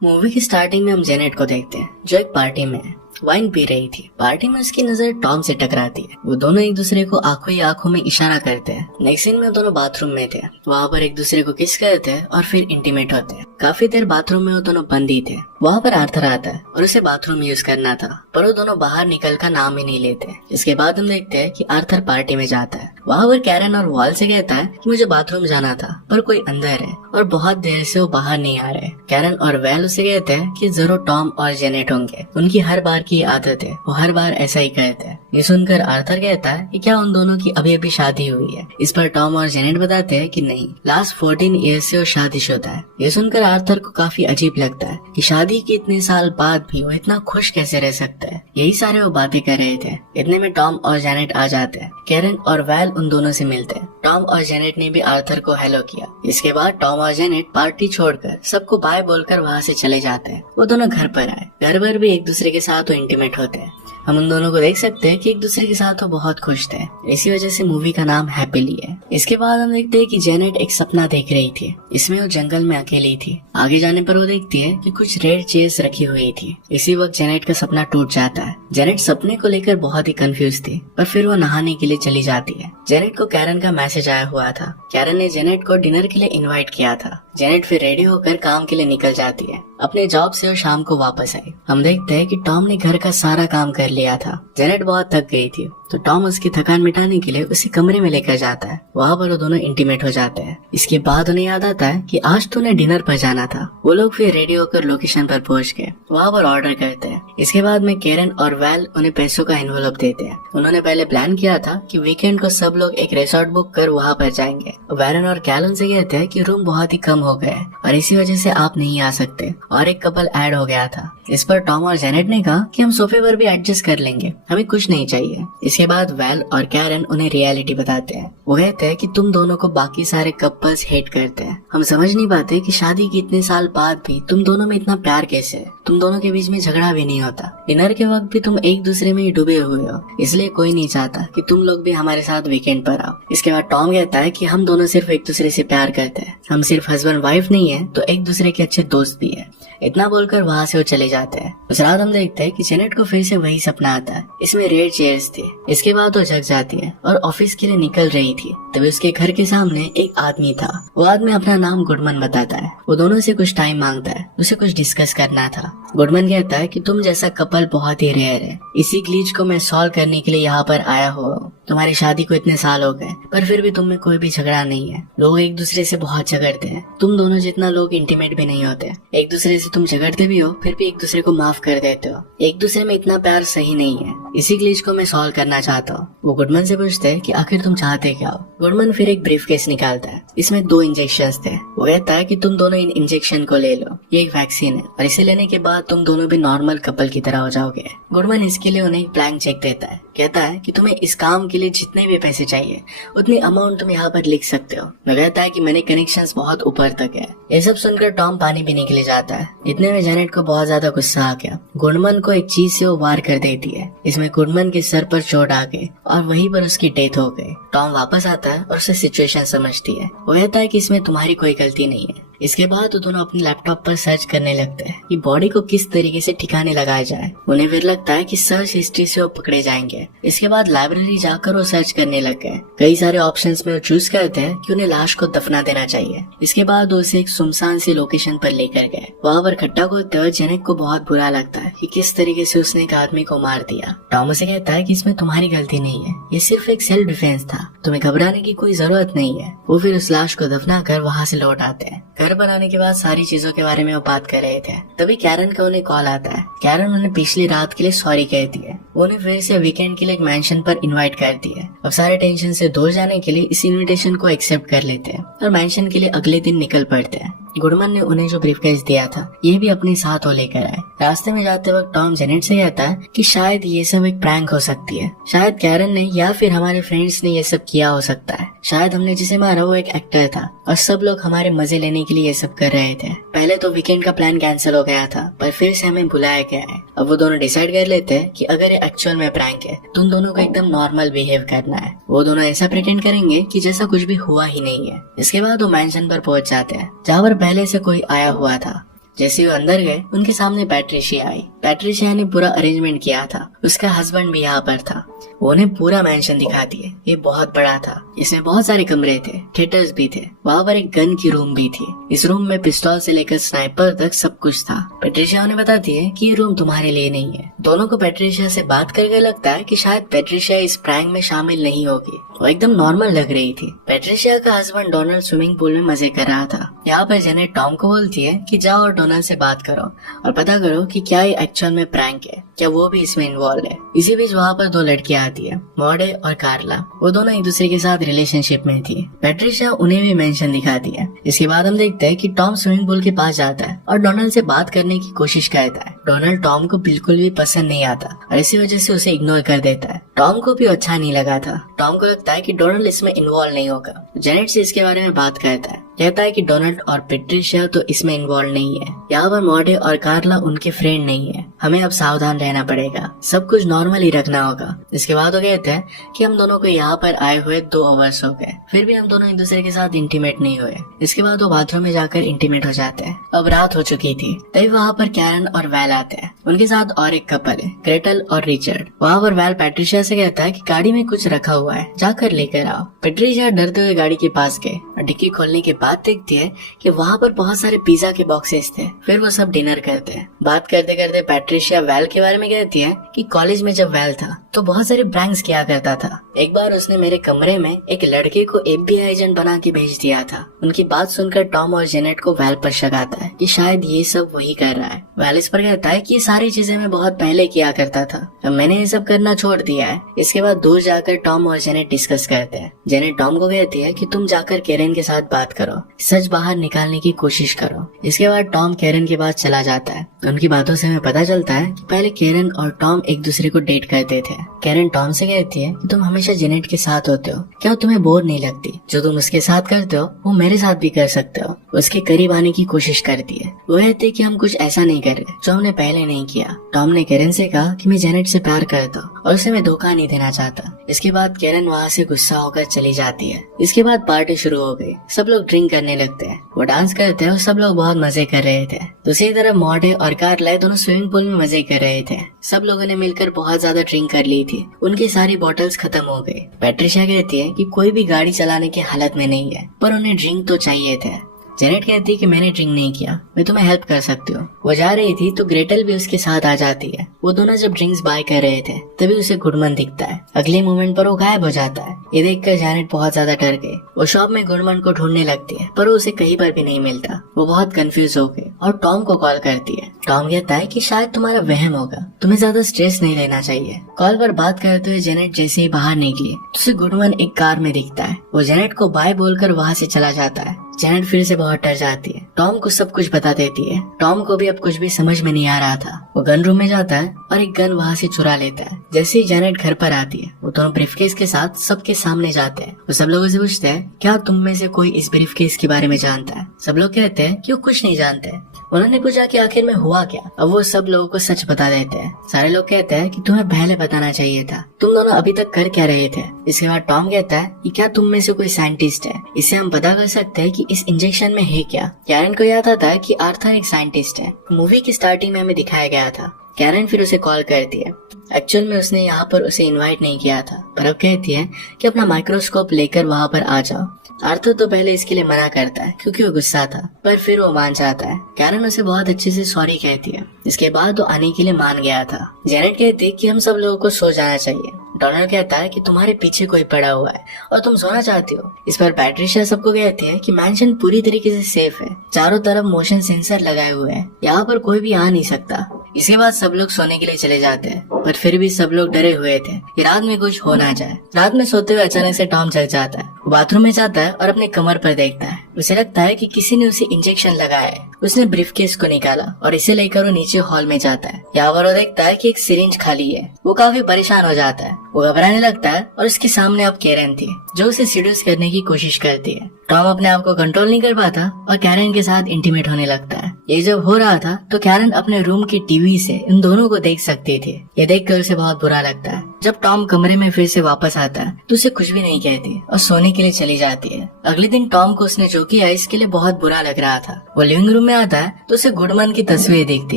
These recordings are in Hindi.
मूवी की स्टार्टिंग में हम जेनेट को देखते हैं जो एक पार्टी में है, वाइन पी रही थी। पार्टी में उसकी नजर टॉम से टकराती है। वो दोनों एक दूसरे को आंखों ही आंखों में इशारा करते हैं। नेक्स्ट सीन में दोनों बाथरूम में थे। वहाँ पर एक दूसरे को किस करते हैं और फिर इंटीमेट होते हैं। काफी देर बाथरूम में वो दोनों बंद ही थे। वहाँ पर आर्थर आता है और उसे बाथरूम यूज करना था, पर वो दोनों बाहर निकल का नाम ही नहीं लेते। इसके बाद हम देखते हैं कि आर्थर पार्टी में जाता है। वहाँ पर कैरन और वॉल से कहता है कि मुझे बाथरूम जाना था, पर कोई अंदर है और बहुत देर से वो बाहर नहीं आ रहे। कैरन और वैल उसे कहते हैं कि जरूर टॉम और जेनेट होंगे। उनकी हर बार की आदत है, वो हर बार ऐसा ही कहते हैं। ये सुनकर आर्थर कहता है कि क्या उन दोनों की अभी अभी शादी हुई है। इस पर टॉम और जेनेट बताते हैं कि नहीं, लास्ट 14 ईयर से वो शादीशुदा है। ये सुनकर आर्थर को काफी अजीब लगता है कि शादी के इतने साल बाद भी वो इतना खुश कैसे रह सकता है। यही सारे वो बातें कर रहे थे। इतने में टॉम और जेनेट आ जाते हैं। कैरन और वैल उन दोनों से मिलते हैं। टॉम और जेनेट ने भी आर्थर को हेलो किया। इसके बाद टॉम और जेनेट पार्टी छोड़कर सबको बाय बोलकर वहाँ से चले जाते हैं। वो दोनों घर पर आए। घर पर भी एक दूसरे के साथ वो इंटीमेट होते हैं। हम उन दोनों को देख सकते हैं कि एक दूसरे के साथ वो बहुत खुश थे। इसी वजह से मूवी का नाम हैप्पीली है। इसके बाद हम देखते हैं कि जेनेट एक सपना देख रही थी। इसमें वो जंगल में अकेली थी। आगे जाने पर वो देखती है कि कुछ रेड चेयर्स रखी हुई थी। इसी वक्त जेनेट का सपना टूट जाता है। जेनेट सपने को लेकर बहुत ही कंफ्यूज थी, पर फिर वो नहाने के लिए चली जाती है। जेनेट को कैरन का मैसेज आया हुआ था। कैरन ने जेनेट को डिनर के लिए इनवाइट किया था। जेनेट फिर रेडी होकर काम के लिए निकल जाती है। अपने जॉब से वो शाम को वापस आई। हम देखते हैं कि टॉम ने घर का सारा काम कर लिया था। जेनेट बहुत थक गई थी, तो टॉम उसकी थकान मिटाने के लिए उसे कमरे में लेकर जाता है। वहाँ पर वो दोनों इंटीमेट हो जाते हैं। इसके बाद उन्हें याद आता है कि आज तो उन्हें डिनर पर जाना था। वो लोग फिर रेडी होकर लोकेशन पर पहुँच गए। वहाँ पर ऑर्डर करते हैं। इसके बाद में कैरन और वैल उन्हें पैसों का एनवेलप देते हैं। उन्होंने पहले प्लान किया था कि वीकेंड को सब लोग एक रिसोर्ट बुक कर वहाँ पर जाएंगे। वैरन और कैलन से कहते हैं कि रूम बहुत ही कम हो गए और इसी वजह से आप नहीं आ सकते, और एक कपल ऐड हो गया था। इस पर टॉम और जेनेट ने कहा कि हम सोफे पर भी एडजस्ट कर लेंगे, हमें कुछ नहीं चाहिए। इसके बाद वैल और कैरन उन्हें रियलिटी बताते हैं। वो कहते हैं कि तुम दोनों को बाकी सारे कपल्स हेट करते हैं। हम समझ नहीं पाते कि शादी के इतने साल बाद भी तुम दोनों में इतना प्यार कैसे है। तुम दोनों के बीच में झगड़ा भी नहीं होता। डिनर के वक्त भी तुम एक दूसरे में ही डूबे हुए हो, इसलिए कोई नहीं चाहता कि तुम लोग भी हमारे साथ वीकेंड पर आओ। इसके बाद टॉम कहता है कि हम दोनों सिर्फ एक दूसरे से प्यार करते हैं, हम सिर्फ हस्बैंड वाइफ नहीं है तो एक दूसरे के अच्छे दोस्त भी है। इतना बोलकर वहाँ से वो चले जाते हैं। उस रात हम देखते हैं कि जेनेट को फिर से वही सपना आता है। इसमें रेड चेयर्स थी। इसके बाद वो जग जाती है और ऑफिस के लिए निकल रही थी। तभी उसके घर के सामने एक आदमी था। वो आदमी अपना नाम गुडमन बताता है। वो दोनों से कुछ टाइम मांगता है, उसे कुछ डिस्कस करना था। गुडमन कहता है कि तुम जैसा कपल बहुत ही रेयर है। इसी ग्लिच को मैं सॉल्व करने के लिए यहाँ पर आया हुआ हूँ। तुम्हारी शादी को इतने साल हो गए, पर फिर भी तुम में कोई भी झगड़ा नहीं है। लोग एक दूसरे से बहुत झगड़ते हैं। तुम दोनों जितना लोग इंटीमेट भी नहीं होते। एक दूसरे से तुम झगड़ते भी हो, फिर भी एक दूसरे को माफ कर देते हो। एक दूसरे में इतना प्यार सही नहीं है। इसी ग्लिच को मैं सॉल्व करना चाहता हूँ। वो गुडमन से पूछते हैं कि आखिर तुम चाहते क्या हो। गुडमन फिर एक ब्रीफकेस निकालता है। इसमें 2 इंजेक्शंस थे। वो कहता है कि तुम दोनों इन इंजेक्शन को ले लो, ये एक वैक्सीन है और इसे लेने के बाद तुम दोनों भी नॉर्मल कपल की तरह हो जाओगे। गुडमन इसके लिए उन्हें एक ब्लैंक चेक देता है। कहता है कि तुम्हें इस काम के लिए जितने भी पैसे चाहिए उतनी अमाउंट तुम यहाँ पर लिख सकते हो। वो कहता है कि मेरे कनेक्शंस बहुत ऊपर तक है। ये सब सुनकर टॉम पानी पीने के लिए जाता है। इतने में जेनेट को बहुत ज्यादा गुस्सा आ गया। गुडमन को एक चीज से वो वार कर देती है। इसमें गुडमन के सर पर चोट आ गई और वहीं पर उसकी डेथ हो गई। टॉम वापस आता है और उसे सिचुएशन समझती है। वो कहता है कि इसमें तुम्हारी कोई गलती नहीं है। इसके बाद वो दोनों अपने लैपटॉप पर सर्च करने लगते हैं कि बॉडी को किस तरीके से ठिकाने लगाया जाए। उन्हें फिर लगता है कि सर्च हिस्ट्री से वो पकड़े जाएंगे। इसके बाद लाइब्रेरी जाकर वो सर्च करने लग गए। कई सारे ऑप्शंस में वो चूज करते हैं कि उन्हें लाश को दफना देना चाहिए। इसके बाद वो उसे एक सुनसान सी लोकेशन पर लेकर गए। वहाँ पर खट्टा खोदते हुए जेनेट को बहुत बुरा लगता है कि किस तरीके से उसने एक आदमी को मार दिया। टॉम उसे कहता है कि इसमें तुम्हारी गलती नहीं है, ये सिर्फ एक सेल्फ डिफेंस था, तुम्हें घबराने की कोई जरूरत नहीं है। वो फिर उस लाश को दफना कर वहाँ से लौट आते हैं। घर बनाने के बाद सारी चीजों के बारे में वो बात कर रहे थे। तभी कैरन का उन्हें कॉल आता है। कैरन उन्हें पिछली रात के लिए सॉरी कहती है। वो उन्हें फिर से वीकेंड के लिए एक मैंशन पर इनवाइट करती है। अब सारे टेंशन से दूर जाने के लिए इस इनविटेशन को एक्सेप्ट कर लेते हैं और मैंशन के लिए अगले दिन निकल पड़ते हैं। गुडमन ने उन्हें जो ब्रीफकेस दिया था ये भी अपने साथ वो लेकर आए। रास्ते में जाते वक्त टॉम जेनेट से कहता है कि शायद ये सब एक प्रैंक हो सकती है। शायद कैरन ने या फिर हमारे फ्रेंड्स ने ये सब किया हो सकता है। शायद हमने जिसे मारा वो एक एक्टर था और सब लोग हमारे मजे लेने के लिए ये सब कर रहे थे। पहले तो वीकेंड का प्लान कैंसिल हो गया था, पर फिर से हमें बुलाया गया है। अब वो दोनों डिसाइड कर लेते हैं कि अगर ये एक्चुअल में प्रैंक है तो उन दोनों को एकदम नॉर्मल बिहेव करना है। वो दोनों ऐसा प्रिटेंड करेंगे कि जैसा कुछ भी हुआ ही नहीं है। इसके बाद वो मैंशन पर पहुंच जाते हैं जहाँ पर पहले से कोई आया हुआ था। जैसे वो अंदर गए उनके सामने पैट्रिशिया आई। पैट्रिशिया ने पूरा अरेंजमेंट किया था, उसका हस्बैंड भी यहाँ पर था। वो उन्हें पूरा मैंशन दिखा दिए। ये बहुत बड़ा था, इसमें बहुत सारे कमरे थे, थिएटर्स भी थे, वहाँ पर एक गन की रूम भी थी। इस रूम में पिस्तौल से लेकर स्नाइपर तक सब कुछ था। पैट्रिशिया उन्हें बताती है कि ये रूम तुम्हारे लिए नहीं है। दोनों को पैट्रिशिया से बात करके लगता है कि शायद पैट्रिशिया इस प्रैंक में शामिल नहीं होगी। वो एकदम नॉर्मल लग रही थी। पैट्रिशिया का हस्बैंड डोनाल्ड स्विमिंग पूल में मजे कर रहा था। यहाँ पर जेनेट टॉम को बोलती है कि जाओ और डोनाल्ड से बात करो और पता करो कि क्या ये एक्चुअल में प्रैंक है, क्या वो भी इसमें इन्वॉल्व है। इसी बीच वहाँ पर दो लड़कियां आती है, मॉडे और कार्ला। वो दोनों एक दूसरे के साथ रिलेशनशिप में थी। पैट्रिशिया उन्हें भी मेंशन दिखाती है। इसके बाद हम देखते हैं कि टॉम स्विमिंग पूल के पास जाता है और डोनाल्ड से बात करने की कोशिश करता है। डोनाल्ड टॉम को बिल्कुल भी पसंद नहीं आता और इसी वजह से उसे इग्नोर कर देता है। टॉम को भी अच्छा नहीं लगा था। टॉम को लगता है कि डोनाल्ड इसमें इन्वॉल्व नहीं होगा। जेनेट से इसके बारे में बात करता है, कहता है कि डोनाल्ड और पैट्रिशिया तो इसमें इन्वॉल्व नहीं है। यहाँ पर मॉडे और कार्ला उनके फ्रेंड नहीं है। हमें अब सावधान रहना पड़ेगा, सब कुछ नॉर्मल ही रखना होगा। इसके बाद वो कहते हैं कि हम दोनों को यहाँ पर आए हुए 2 आवर्स हो गए, फिर भी हम दोनों एक दूसरे के साथ इंटीमेट नहीं हुए। इसके बाद वो बाथरूम में जाकर इंटीमेट हो जाते हैं। अब रात हो चुकी थी, तभी वहाँ पर कैरन और वैल आते हैं। उनके साथ और एक कपल है, ग्रेटल और रिचर्ड। वहाँ पर वैल पैट्रिशिया से कहता है कि गाड़ी में कुछ रखा हुआ है, जाकर लेकर आओ। पैट्रिशिया डरते हुए गाड़ी के पास गए और डिक्की खोलने के बाद देखती है कि वहाँ पर बहुत सारे पिज्जा के बॉक्सेस थे। फिर वो सब डिनर करते हैं। बात करते करते पैट्रिशिया वैल के बारे में कहती है कि कॉलेज में जब वैल था तो बहुत सारे प्रैंक्स किया करता था। एक बार उसने मेरे कमरे में एक लड़के को FBI एजेंट बना के भेज दिया था। उनकी बात सुनकर टॉम और जेनेट को वैल पर शक आता है कि शायद ये सब वही कर रहा है। वैल इस पर कहता है कि ये सारी चीजें मैं बहुत पहले किया करता था, अब मैंने ये सब करना छोड़ दिया है। इसके बाद दूर जाकर टॉम और जेनेट डिस्कस करते हैं। जेनेट टॉम को कहती है कि तुम जाकर कैरन के साथ बात करो, सच बाहर निकालने की कोशिश करो। इसके बाद टॉम कैरन के पास चला जाता है। उनकी बातों से हमें पता चलता है कि पहले कैरन और टॉम एक दूसरे को डेट करते थे। कैरन टॉम से कहती है कि तुम हमेशा जेनेट के साथ होते हो, क्या तुम्हें बोर नहीं लगती? जो तुम उसके साथ करते हो वो मेरे साथ भी कर सकते हो। उसके करीब आने की कोशिश करती है। वो कहती है कि हम कुछ ऐसा नहीं कर रहे जो हमने पहले नहीं किया। टॉम ने कैरन से कहा कि मैं जेनेट से प्यार करता हूँ और उसे मैं धोखा नहीं देना चाहता। इसके बाद कैरन वहाँ से गुस्सा होकर चली जाती है। इसके बाद पार्टी शुरू हो गई। सब लोग ड्रिंक करने लगते हैं, वो डांस करते हैं और सब लोग बहुत मजे कर रहे थे। दूसरी तरफ मॉडे और कार्ला दोनों स्विमिंग पूल में मजे कर रहे थे। सब लोगों ने मिलकर बहुत ज्यादा ड्रिंक कर ली थी। उनकी सारी बॉटल्स खत्म हो गई। पैट्रिशिया कहती है कि कोई भी गाड़ी चलाने की हालत में नहीं है, पर उन्हें ड्रिंक तो चाहिए थे। जेनेट कहती है कि मैंने ड्रिंक नहीं किया, मैं तुम्हें हेल्प कर सकती हूँ। वो जा रही थी तो ग्रेटल भी उसके साथ आ जाती है। वो दोनों जब ड्रिंक्स बाय कर रहे थे तभी उसे गुडमन दिखता है। अगले मोमेंट पर वो गायब हो जाता है। ये देखकर जेनेट बहुत ज्यादा डर गई। वो शॉप में गुडमन को ढूंढने लगती है, पर वो उसे कहीं पर भी नहीं मिलता। वो बहुत कंफ्यूज हो गई और टॉम को कॉल करती है। टॉम कहता है कि शायद तुम्हारा वहम होगा, तुम्हें ज्यादा स्ट्रेस नहीं लेना चाहिए। कॉल पर बात करते हुए जेनेट जैसे ही बाहर निकली तो उसे गुडमन एक कार में दिखता है। वो जेनेट को बाय बोलकर वहाँ से चला जाता है। जेनेट फिर से बहुत डर जाती है। टॉम को सब कुछ बता देती है। टॉम को भी अब कुछ भी समझ में नहीं आ रहा था। वो गन रूम में जाता है और एक गन वहाँ से चुरा लेता है। जैसे ही जेनेट घर पर आती है वो दोनों ब्रीफकेस के साथ सबके सामने जाते हैं। वो सब लोगों से पूछते हैं क्या तुम में से कोई इस ब्रीफकेस के बारे में जानता है? सब लोग कहते हैं कि वो कुछ नहीं जानते। उन्होंने पूछा कि आखिर में हुआ क्या। अब वो सब लोगों को सच बता देते हैं। सारे लोग कहते हैं कि तुम्हें पहले बताना चाहिए था, तुम दोनों अभी तक कर क्या रहे थे। इसके बाद टॉम कहता है कि क्या तुम में से कोई साइंटिस्ट है, इससे हम पता कर सकते हैं कि इस इंजेक्शन में है क्या। कैरन को याद आता है कि आर्थर एक साइंटिस्ट है, मूवी की स्टार्टिंग में हमें दिखाया गया था। कैरन फिर उसे कॉल करती है। एक्चुअल में उसने यहाँ पर उसे इनवाइट नहीं किया था, पर अब कहती है कि अपना माइक्रोस्कोप लेकर वहाँ पर आ जाओ। आर्थर तो पहले इसके लिए मना करता है क्योंकि वो गुस्सा था, पर फिर वो मान जाता है। कैरन उसे बहुत अच्छे से सॉरी कहती है। इसके बाद वो आने के लिए मान गया था। जेनेट कहती है कि हम सब लोगों को सो जाना चाहिए। डोनाल्ड कहता है कि तुम्हारे पीछे कोई पड़ा हुआ है और तुम सोना चाहती हो। इस पर पैट्रिशिया सबको कहती है कि मैंशन पूरी तरीके से सेफ है, चारों तरफ मोशन सेंसर लगाए हुए हैं, यहाँ पर कोई भी आ नहीं सकता। इसके बाद सब लोग सोने के लिए चले जाते हैं, पर फिर भी सब लोग डरे हुए थे कि रात में कुछ हो ना जाए। रात में सोते हुए अचानक से टॉम जग जाता है। वो बाथरूम में जाता है और अपने कमर पर देखता है। उसे लगता है कि किसी ने उसे इंजेक्शन लगाया है। उसने ब्रीफकेस को निकाला और इसे लेकर वो नीचे हॉल में जाता है। यहाँ पर वो देखता है कि एक सिरिंज खाली है। वो काफी परेशान हो जाता है। वो घबराने लगता है और उसके सामने अब कैरन थी जो उसे सीड्यूस करने की कोशिश करती है। टॉम अपने आप को कंट्रोल नहीं कर पाता और कैरन के साथ इंटीमेट होने लगता है। ये जब हो रहा था तो कैरन अपने रूम की टीवी से इन दोनों को देख सकती थी। ये देखकर उसे बहुत बुरा लगता है। जब टॉम कमरे में फिर से वापस आता है तो उसे कुछ भी नहीं कहती और सोने के लिए चली जाती है। अगले दिन टॉम को उसने जो किया इसके लिए बहुत बुरा लग रहा था। वो लिविंग रूम में आता है तो उसे गुडमैन की तस्वीर दिखती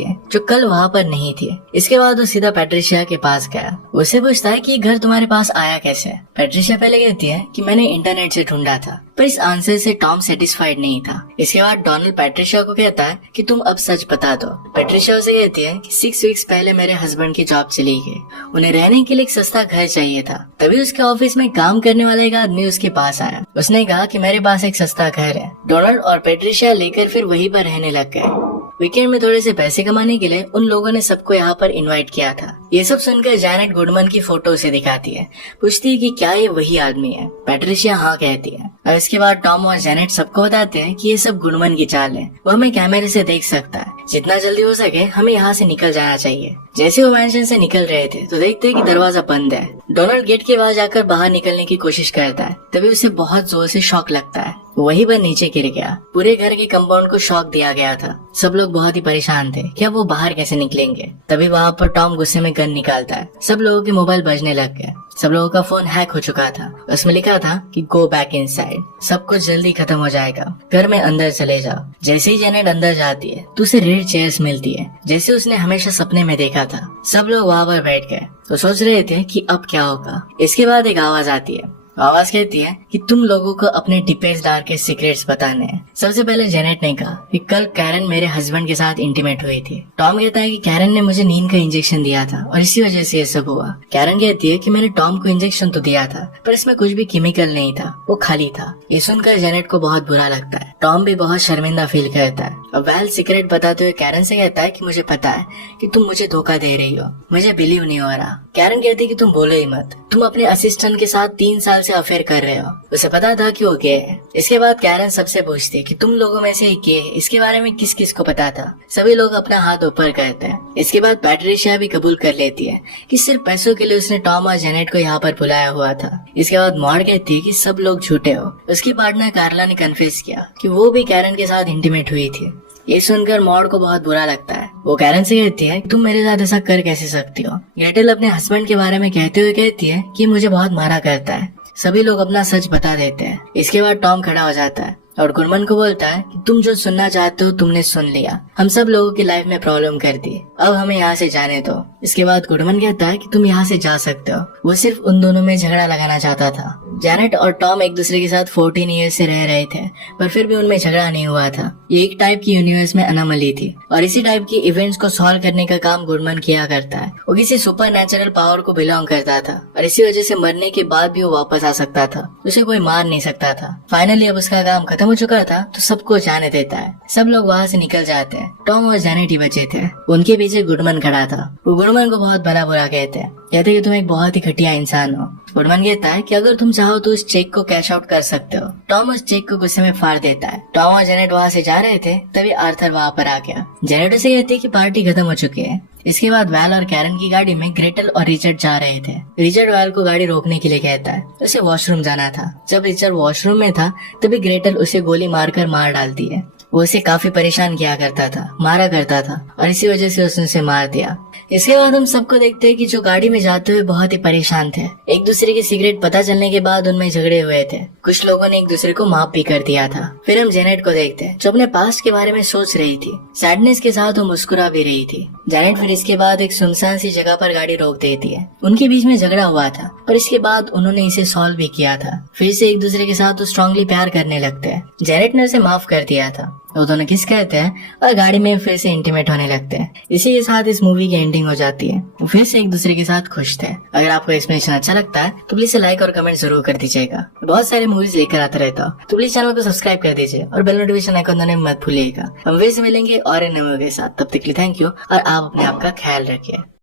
है जो कल वहाँ पर नहीं थी। इसके बाद वो सीधा पैट्रिशिया के पास गया। उसे पूछता है कि घर तुम्हारे पास आया कैसे। पैट्रिशिया पहले कहती है कि मैंने इंटरनेट से ढूंढा था, पर इस आंसर से टॉम सेटिस्फाइड नहीं था। इसके बाद डोनाल्ड पैट्रिशिया को कहता है कि तुम अब सच बता दो। पैट्रिशिया उसे कहती है कि 6 वीक्स पहले मेरे हस्बैंड की जॉब चली गई, उन्हें रहने के लिए एक सस्ता घर चाहिए था। तभी उसके ऑफिस में काम करने वाला एक आदमी उसके पास आया। उसने कहा कि मेरे पास एक सस्ता घर है। डोनाल्ड और पैट्रिशिया लेकर फिर वहीं पर रहने लग गए। वीकेंड में थोड़े से पैसे कमाने के लिए उन लोगों ने सबको यहाँ पर इनवाइट किया था। ये सब सुनकर जैनेट गुडमैन की फोटो उसे दिखाती है, पूछती है कि क्या ये वही आदमी है। पैट्रिशिया हाँ कहती है और इसके बाद टॉम और जैनेट सबको बताते हैं कि ये सब गुडमैन की चाल है, वो हमें कैमरे से देख सकता है। जितना जल्दी हो सके हमें यहाँ से निकल जाना चाहिए। जैसे वो मैंशन से निकल रहे थे तो देखते हैं कि दरवाजा बंद है। डोनाल्ड गेट के बाहर जाकर बाहर निकलने की कोशिश करता है, तभी उसे बहुत जोर से शॉक लगता है। वहीं पर नीचे गिर गया। पूरे घर के कंपाउंड को शॉक दिया गया था। सब लोग बहुत ही परेशान थे कि अब वो बाहर कैसे निकलेंगे। तभी वहाँ पर टॉम गुस्से में गन निकालता है। सब लोगों के मोबाइल बजने लग गए। सब लोगों का फोन हैक हो चुका था। उसमें लिखा था कि गो बैक इनसाइड, सब कुछ जल्दी खत्म हो जाएगा, घर में अंदर चले जाओ। जैसे ही जैनेट अंदर जाती है तो उसे रेड चेयर्स मिलती है जैसे उसने हमेशा सपने में देखा था। सब लोग वहाँ पर बैठ गए तो सोच रहे थे कि अब क्या होगा। इसके बाद एक आवाज आती है। आवाज कहती है कि तुम लोगों को अपने डीपेस्ट डार्केस्ट सीक्रेट्स बताने हैं। सबसे पहले जेनेट ने कहा कि कल कैरन मेरे हस्बैंड के साथ इंटीमेट हुई थी। टॉम कहता है कि कैरन ने मुझे नींद का इंजेक्शन दिया था और इसी वजह से ये सब हुआ। कैरन कहती है कि मैंने टॉम को इंजेक्शन तो दिया था पर इसमें कुछ भी केमिकल नहीं था, वो खाली था। ये सुनकर जेनेट को बहुत बुरा लगता है। टॉम भी बहुत शर्मिंदा फील करता है और वैल सीक्रेट बताते हुए कैरन से कहता है कि मुझे पता है कि तुम मुझे धोखा दे रही हो, मुझे बिलीव नहीं हो रहा। कैरन कहती है कि तुम बोलो ही मत, तुम अपने असिस्टेंट के साथ 3 साल से अफेयर कर रहे हो। उसे पता था कि वो गे है। इसके बाद कैरन सबसे पूछती है कि तुम लोगों में से गे है, इसके बारे में किस किस को पता था। सभी लोग अपना हाथ ऊपर करते हैं। इसके बाद पैट्रिशिया भी कबूल कर लेती है कि सिर्फ पैसों के लिए उसने टॉम और जेनेट को यहाँ पर बुलाया हुआ था। इसके बाद मॉड कहती है कि सब लोग झूठे हो। उसकी पार्टनर कार्ला ने कन्फेस किया कि वो भी कैरन के साथ इंटीमेट हुई थी। ये सुनकर मॉड को बहुत बुरा लगता है। वो कैरन से कहती है तुम मेरे साथ ऐसा कर कैसे सकती हो। ग्रेटेल अपने हस्बैंड के बारे में कहते हुए कहती है कि मुझे बहुत मारा करता है। सभी लोग अपना सच बता देते हैं। इसके बाद टॉम खड़ा हो जाता है और गुडमैन को बोलता है कि तुम जो सुनना चाहते हो तुमने सुन लिया, हम सब लोगों की लाइफ में प्रॉब्लम कर दी, अब हमें यहाँ से जाने दो। इसके बाद गुडमैन कहता है कि तुम यहाँ से जा सकते हो। वो सिर्फ उन दोनों में झगड़ा लगाना चाहता था। जैनेट और टॉम एक दूसरे के साथ 14 ईयर्स से रह रहे थे पर फिर भी उनमें झगड़ा नहीं हुआ था। ये एक टाइप की यूनिवर्स में अनोमली थी और इसी टाइप की इवेंट्स को सॉल्व करने का काम गुडमैन किया करता है। वो किसी सुपर नेचुरल पावर को बिलोंग करता था और इसी वजह से मरने के बाद भी वो वापस आ सकता था, उसे कोई मार नहीं सकता था। फाइनली अब उसका काम खत्म हो चुका था तो सबको जाने देता है। सब लोग वहाँ से निकल जाते हैं। टॉम और जैनेट ही बचे थे। उनके पीछे गुडमैन खड़ा था। वो गुडमैन को बहुत भला बुरा कहते हैं कि तुम एक बहुत ही घटिया इंसान हो। गुडमैन कहता है कि अगर तुम चाहो तो उस चेक को कैश आउट कर सकते हो। टॉम उस चेक को गुस्से में फाड़ देता है। टॉम और जेनेट वहाँ से जा रहे थे तभी आर्थर वहाँ पर आ गया। जेनेट उसे कहती है कि पार्टी खत्म हो चुकी है। इसके बाद वैल और कैरन की गाड़ी में ग्रेटल और रिचर्ड जा रहे थे। रिचर्ड वैल को गाड़ी रोकने के लिए कहता है, उसे वॉशरूम जाना था। जब रिचर्ड वॉशरूम में था तभी ग्रेटल उसे गोली मारकर मार डालती है। वो उसे काफी परेशान किया करता था, मारा करता था और इसी वजह से उसने उसे मार दिया। इसके बाद हम सबको देखते हैं कि जो गाड़ी में जाते हुए बहुत ही परेशान थे। एक दूसरे के सिगरेट पता चलने के बाद उनमें झगड़े हुए थे। कुछ लोगों ने एक दूसरे को माफ भी कर दिया था। फिर हम जेनेट को देखते हैं जो अपने पास्ट के बारे में सोच रही थी। सैडनेस के साथ वो मुस्कुरा भी रही थी। जेनेट फिर इसके बाद एक सुनसान सी जगह पर गाड़ी रोक देती है। उनके बीच में झगड़ा हुआ था पर इसके बाद उन्होंने इसे सॉल्व भी किया था। फिर से एक दूसरे के साथ स्ट्रांगली प्यार करने लगते हैं। जेनेट ने उसे माफ कर दिया था। वो दोनों किस करते हैं और गाड़ी में फिर से इंटीमेट होने लगते हैं। इसी के साथ इस मूवी की एंडिंग हो जाती है। वो फिर से एक दूसरे के साथ खुश थे। अगर आपको एक्सप्लेनेशन अच्छा लगता है तो प्लीज लाइक और कमेंट जरूर कर दीजिएगा। बहुत सारे मूवीज लेकर आता रहता हूँ तो प्लीज चैनल को सब्सक्राइब कर दीजिए और बेल नोटिफिकेशन आइकन दबाना मत भूलिएगा। हम फिर से मिलेंगे और इन नए के साथ। तब तक के लिए थैंक यू और आप अपने आप का ख्याल रखिए।